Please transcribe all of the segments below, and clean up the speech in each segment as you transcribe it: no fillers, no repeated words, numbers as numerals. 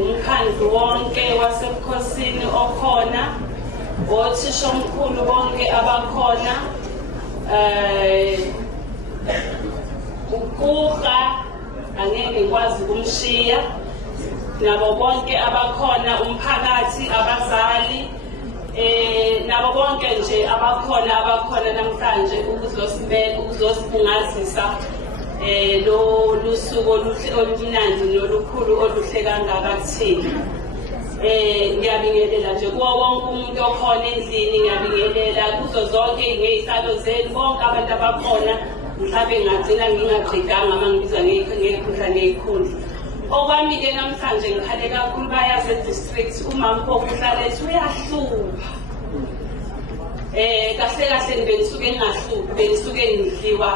umkhandlu wonke wasebukhosini okhona, othisha omkhulu bonke abakhona, ukuqa angeke ngikwazi ukumshiya, nabo bonke abakhona, umphakathi, abazali, nabo bonke nje abakhona namhlanje ukuzosibungazisa lo suku olumnandi nolukhulu oluhle kangaka kuthina. Ngiyabingelela nje kuwo wonke umuntu okhona endlini, ngiyabingelela kuzo zonke ngey'hlalo zenu, bonke abantu abakhona, mhlawumbe ngagcina ngingagqidanga uma ngibizwa ngey'khundla. Okwami-ke namhlanje ngikhale kakhulu bayazi e-district umama uhlala ethi uyahlupha. Kahle kahle bengisuke ngingahluphi, bengisuke ngidliwa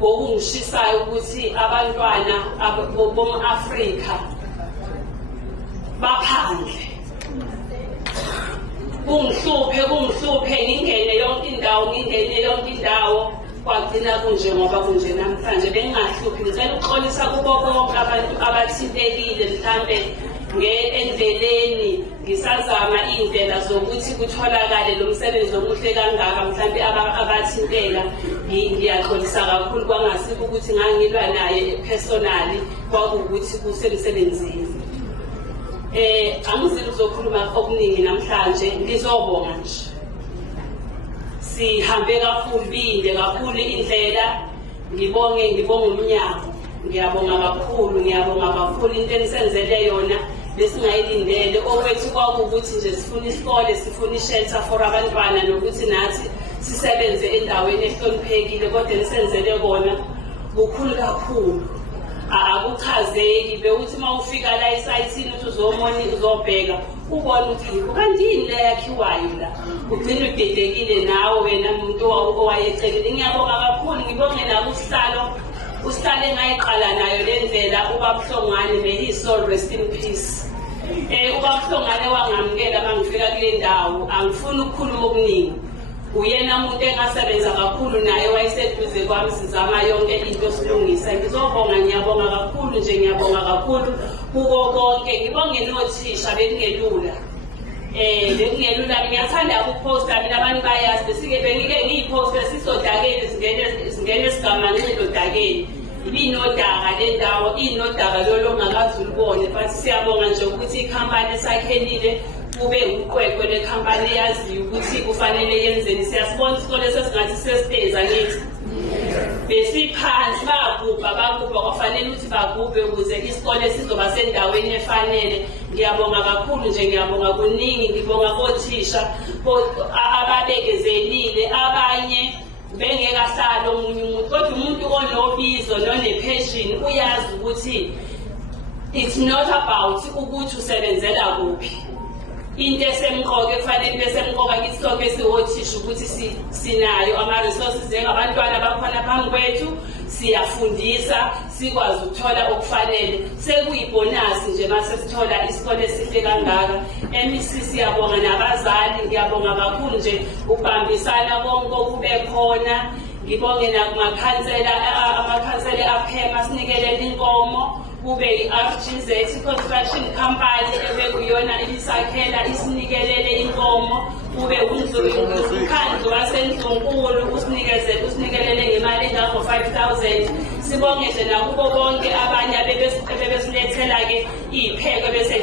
okungishisayo ukuthi abantwana bom-Afrika baphandle. Kungihluphe ngingene yonke indawo kwagcina kunje ngoba kunje namhlanje bengingahluphi. Ngicela ukuxolisa kubo bonke abantu abathintekile mhlambe endleleni ngisazama iy'ndlela zokuthi kutholakale lo msebenzi omuhle kangaka, mhlambe abathinteka. Ngiyaxolisa kakhulu, kwangasiko ukuthi ngangilwa naye personally, kwakuwukuthi kusemsebenzini. Angizile ukuzokhuluma okuningi namhlanje, ngizobonga nje. Sihambe kakhulu, binde kakhulu indlela. Ngibonge umnyango, ngiyabonga kakhulu into enisenzele yona besingayilindele. Okwethu kwakuwukuthi nje sifuna isikole, sifuna i-shelter for abantwana, nokuthi nathi sisebenze endaweni ehloniphekile, kodwa nisenzele kona kukhulu kakhulu. Akuchazeki bekuthi uma ufika la esayithini uthi uzobheka ubona ukuthi kanti yini le yakhiwayo la, ugcina udedekile nawe wena muntu owayecelile. Ngiyabonga kakhulu, ngibonge nabo usihlale engayiqala nayo le ndlela, ubabuhlongane, may his soul rest in peace. Ubabuhlongane wangamukela uma ngifika kule ndawo, angifuni ukukhuluma okuningi. Uyena umuntu engasebenza kakhulu naye, wayeseduze kwami, sizama yonke into silungisa. Ngizobonga, ngiyabonga kakhulu kuko konke. Ngibonge nothisha, bekungelula. Ngiyathanda ukuphosta, mina abantu bayazi, besike bengike ngiyiphoste sisodakeni, singene esigamanqilo odakeni. Ibinodaka le ndawo, inodaka lolo ongakazi ulubone, but siyabonga nje ukuthi ikhampani esakhelile kube uqweqwe lekhampani eyaziyo ukuthi kufanele yenzeni. Siyasibona isikole sesingathi sesiteza ngithi besiphansi, bagubha kwafanele ukuthi bagubhe ukuze isikole sizoba sendaweni efanele. Ngiyabonga kakhulu nje, ngiyabonga kuningi, ngibonga kothisha ababekezelile, abanye bengekahlali omunye umuntu, kodwa umuntu onobizo nonepassion uyazi ukuthi it's not about ukuthi usebenzela kuphi. Into esemqoka efanele besemqoka kithi sonke siwothisha ukuthi sinayo ama-resources njengabantwana abakhona phambi kwethu, siyafundisa, sikwazi ukuthola okufanele. Sekuyibonasi nje uma sesithola isikole esihle kangaka. MEC siyabonga, nabazali ngiyabonga kakhulu nje ukubambisana konke okube khona. Ngibonge amakhansela aphema sinikelele inkomo, kube i-RGZ Construction Company ebekuyona ibisakhela isinikelele inkomo, kube umkhandlu waseNdlunkulu usinikelele ngemali engako 5,000. Sibonge nje nakubo bonke abanye abebesilethela-ke iy'pheko bese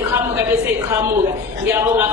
iqhamuka. Ngiyabonga